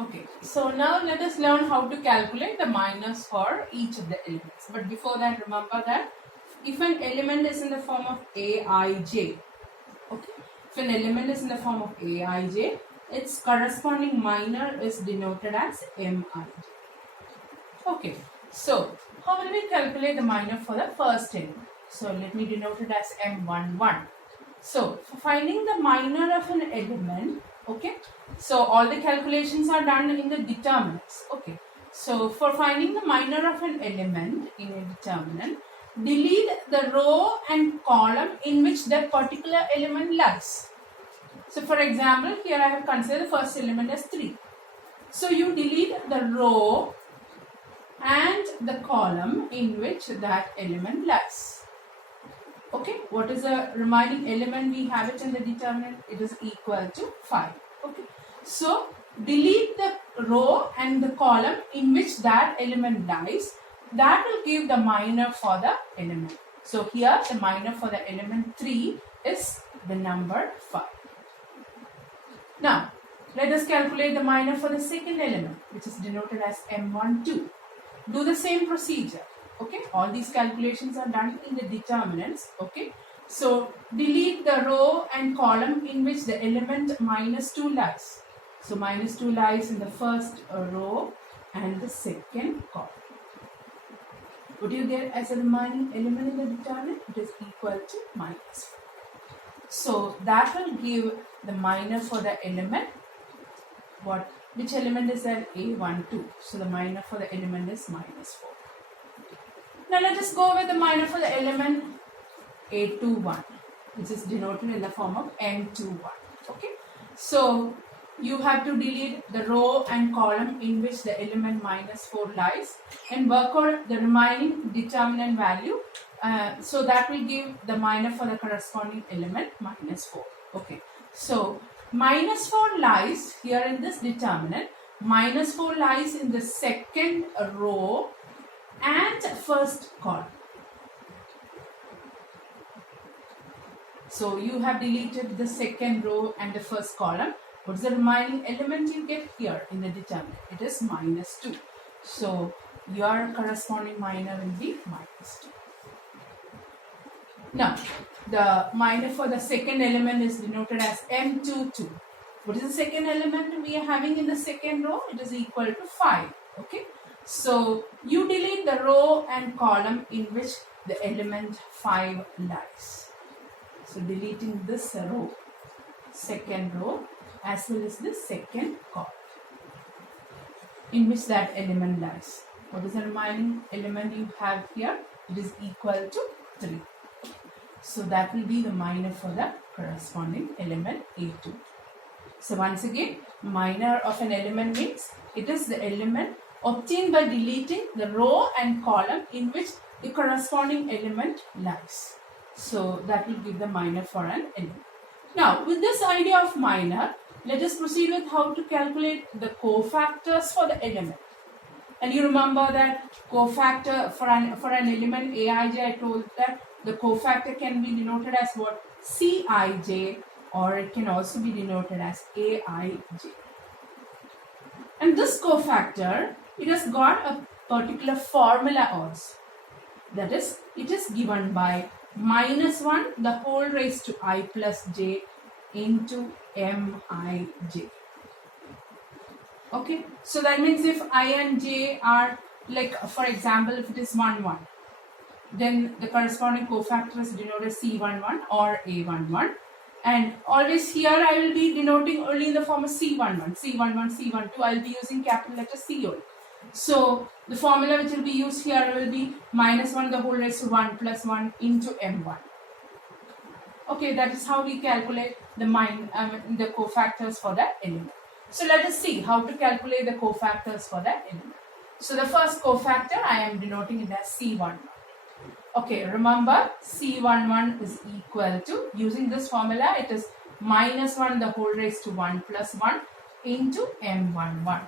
Okay, so now let us learn how to calculate the minus for each of the elements. But before that, remember that if an element is in the form of Aij, okay, if an element is in the form of Aij, its corresponding minor is denoted as Mij. Okay, so how will we calculate the minor for the first element? So let me denote it as M11. So for finding the minor of an element, okay, so all the calculations are done in the determinants. Okay, so for finding the minor of an element in a determinant, delete the row and column in which that particular element lies. So for example, here I have considered the first element as 3. So you delete the row and the column in which that element lies. Okay, what is the remaining element? We have it in the determinant. It is equal to 5. Okay, so delete the row and the column in which that element lies. That will give the minor for the element. So here the minor for the element 3 is the number 5. Now let us calculate the minor for the second element, which is denoted as M12. Do the same procedure. Okay, all these calculations are done in the determinants. Okay, so delete the row and column in which the element -2 lies. So -2 lies in the first row and the second column. What do you get as a remaining element in the determinant? It is equal to -4. So that will give the minor for the element. Which element is that? A12. So the minor for the element is -4. Now let us go with the minor for the element A21, which is denoted in the form of M21. Okay, so you have to delete the row and column in which the element -4 lies and work out the remaining determinant value. So that will give the minor for the corresponding element -4. Okay, so -4 lies here in this determinant. -4 lies in the second row and first column. So you have deleted the second row and the first column. What is the remaining element you get here in the determinant? It is -2. So your corresponding minor will be -2. Now the minor for the second element is denoted as M22. What is the second element we are having in the second row? It is equal to 5. Okay, so you delete the row and column in which the element 5 lies. So deleting this row, second row, as well as the second column in which that element lies. What is the remaining element you have here? It is equal to 3. So that will be the minor for the corresponding element A2. So once again, minor of an element means it is the element obtained by deleting the row and column in which the corresponding element lies. So that will give the minor for an element. Now with this idea of minor, let us proceed with how to calculate the cofactors for the element. And you remember that cofactor for an element Aij, I told that the cofactor can be denoted as what? Cij, or it can also be denoted as Aij. And this cofactor, it has got a particular formula also. That is, it is given by -1 the whole raised to I plus j into Mij. Okay, so that means if I and j are, like for example, if it is 1, 1, then the corresponding cofactor is denoted C11 or A11. And always here I will be denoting only in the form of C11, C11, C12. I will be using capital letter C only. So the formula which will be used here will be -1 the whole raised to 1 plus 1 into M1. Okay, that is how we calculate the cofactors for that element. So let us see how to calculate the cofactors for that element. So the first cofactor I am denoting it as C11. Okay, remember C11 is equal to, using this formula, it is -1 the whole raised to 1 plus 1 into M11.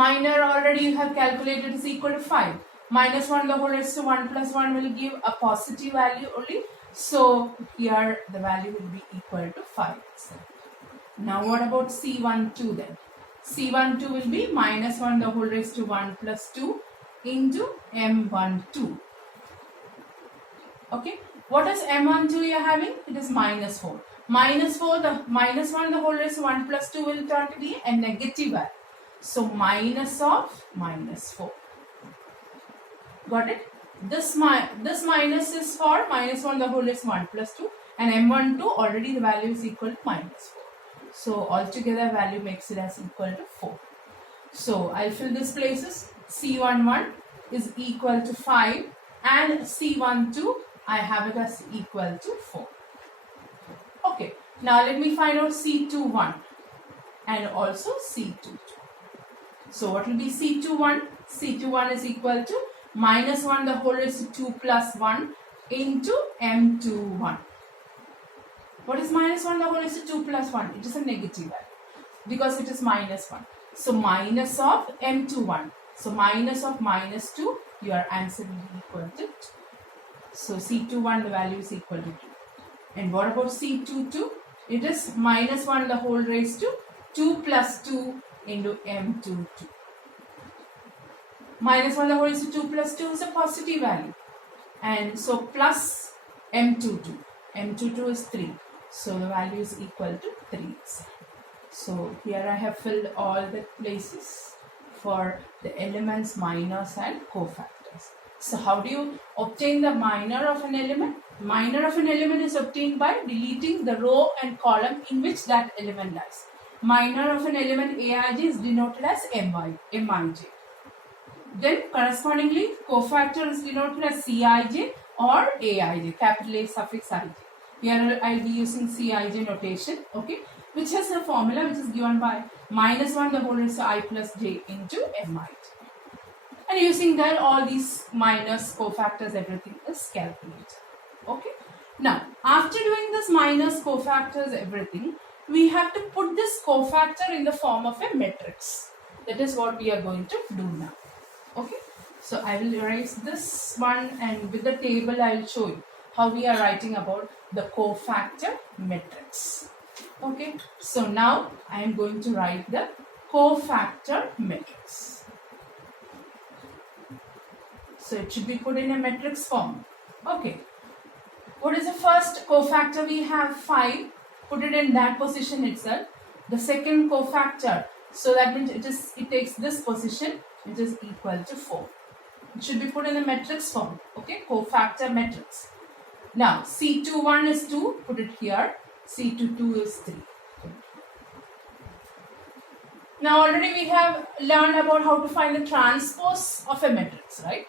Minor already you have calculated is equal to 5. -1 the whole raised to 1 plus 1 will give a positive value only. So here the value will be equal to 5. Now what about C12 then? C12 will be minus 1 the whole raised to 1 plus 2 into M12. Okay, what is M12 you are having? It is minus 4. Minus 4, the minus 1 the whole raised to 1 plus 2 will turn to be a negative value. So minus of minus 4. Got it? This minus is for minus 1 the whole raised to 1 plus 2, and M12 already the value is equal to minus 4. So altogether value makes it as equal to 4. So I'll fill these places. C11 is equal to 5 and C12 I have it as equal to 4. Okay, now let me find out C21 and also C22. So what will be C21? C21 is equal to minus 1 the whole raised to 2 plus 1 into M21. What is minus 1 the whole raised to 2 plus 1? It is a negative value because it is minus 1. So minus of M21. So minus of minus 2, your answer will be equal to 2. So C21 the value is equal to 2. And what about C22? It is minus 1 the whole raised to 2 plus 2 into M22. Minus 1 the whole raised to 2 plus 2 is a positive value. And so plus M22. M22 is 3. So the value is equal to 3. So here I have filled all the places for the elements, minors and cofactors. So how do you obtain the minor of an element? Minor of an element is obtained by deleting the row and column in which that element lies. Minor of an element Aij is denoted as Mij. Then correspondingly cofactor is denoted as Cij or Aij, capital A suffix ij. Here I will be using Cij notation, okay, which has a formula which is given by minus 1 the whole raised to I plus j into Mij. And using that all these minors, cofactors, everything is calculated. Okay. Now after doing this minors, cofactors, everything, we have to put this cofactor in the form of a matrix. That is what we are going to do now. Okay. So I will erase this one, and with the table I will show you how we are writing about the cofactor matrix. Okay. So now I am going to write the cofactor matrix. So it should be put in a matrix form. Okay. What is the first cofactor? We have 5. Put it in that position itself. The second cofactor, so that means it takes this position, which is equal to 4. It should be put in a matrix form. Okay, cofactor matrix. Now C21 is 2. Put it here. C22 is 3. Now already we have learned about how to find the transpose of a matrix, right?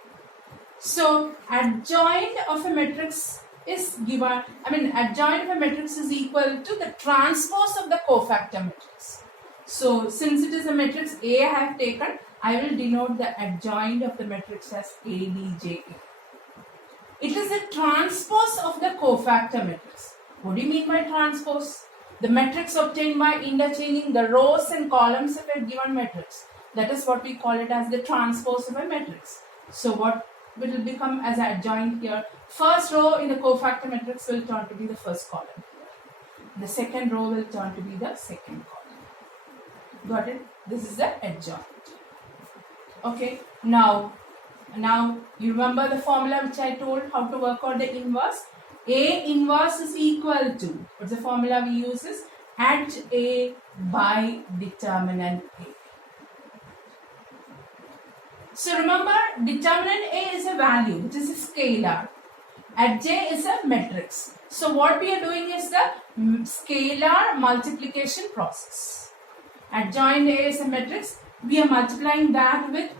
So adjoint of a matrix is given, adjoint of a matrix is equal to the transpose of the cofactor matrix. So since it is a matrix A I have taken, I will denote the adjoint of the matrix as ADJA. It is a transpose of the cofactor matrix. What do you mean by transpose? The matrix obtained by interchanging the rows and columns of a given matrix. That is what we call it as the transpose of a matrix. So what will become as adjoint here? First row in the cofactor matrix will turn to be the first column. The second row will turn to be the second column. Got it? This is the adjoint. Okay. Now you remember the formula which I told how to work out the inverse. A inverse is equal to, what's the formula we use is adj A by determinant A. So remember, determinant A is a value, which is a scalar. Adj A is a matrix. So what we are doing is the scalar multiplication process. Adjoint A is a matrix. We are multiplying that with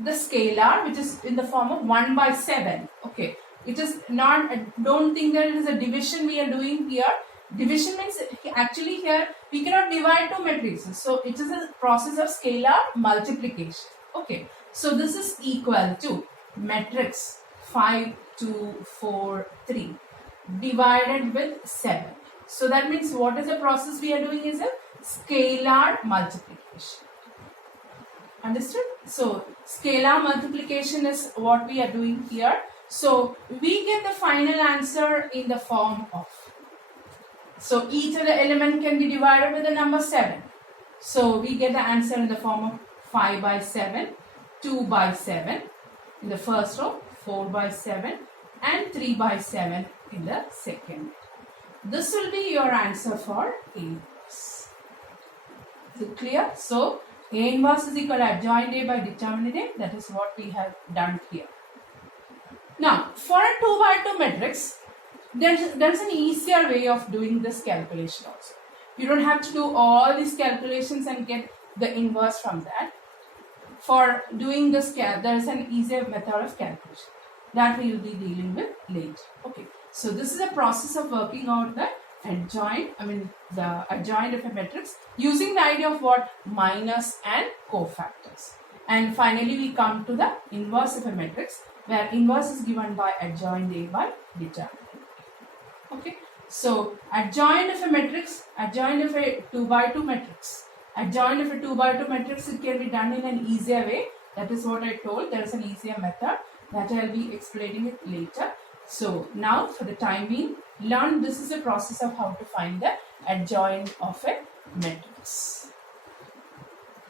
the scalar, which is in the form of 1 by 7. Okay. It is not, don't think that it is a division we are doing here. Division means actually here we cannot divide two matrices. So it is a process of scalar multiplication. Okay. So this is equal to matrix 5, 2, 4, 3 divided with 7. So that means what is the process we are doing is a scalar multiplication. Understood? So scalar multiplication is what we are doing here. So we get the final answer in the form of, so each of the element can be divided with the number 7. So we get the answer in the form of 5 by 7, 2 by 7 in the first row, 4 by 7 and 3 by 7 in the second. This will be your answer for A inverse. Is it clear? So A inverse is equal to adjoint A by determinant A. That is what we have done here. Now for a 2 by 2 matrix, there's an easier way of doing this calculation also. You don't have to do all these calculations and get the inverse from that. For doing this, there is an easier method of calculation that we will be dealing with later. Okay, so this is a process of working out the adjoint of a matrix using the idea of what? Minus and cofactors. And finally we come to the inverse of a matrix, where inverse is given by adjoint A by determinant. Okay, so adjoint of a matrix, adjoint of a 2 by 2 matrix. Adjoint of a 2 by 2 matrix, it can be done in an easier way. That is what I told. There is an easier method that I will be explaining it later. So now for the time being, learn this is a process of how to find the adjoint of a matrix.